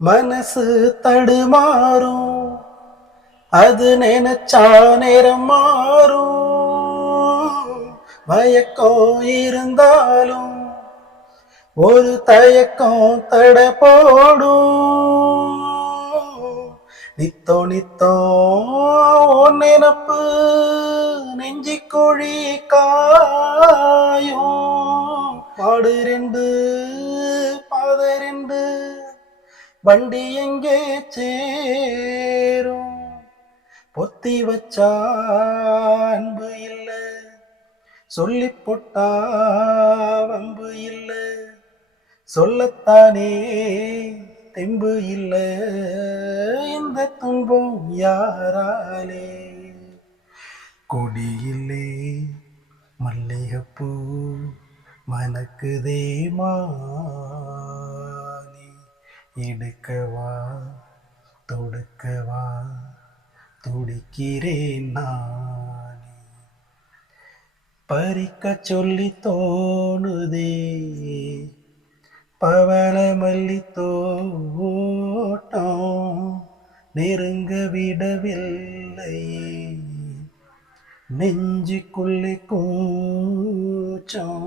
மனசு தடுமாறும், அது நினைச்சா நேரம் மாறும். மயக்கம் இருந்தாலும் ஒரு தயக்கம் தட போடும். நித்தோ நித்தோ உன் நினப்பு நெஞ்சிக்குழி காயும். பாடு ரெண்டு பாதை ரெண்டு வண்டி எங்கே சேரும். பொத்தி வச்சா அன்பு இல்ல, சொல்லி போட்டா வம்பு இல்ல, சொல்லத்தானே தெம்பு இல்ல, இந்த துன்பம் யாராலே. கொடியிலே மல்லிகைப்பூ மணக்குதே மானே, எடுக்கவா தொடுக்கவா துடிக்கிறேன் நானே. பறிக்க சொல்லி தோணுதே பவள மல்லி தோட்டம், நெருங்க விடவில்லையே நெஞ்சுக்குள்ளே கூச்சம்.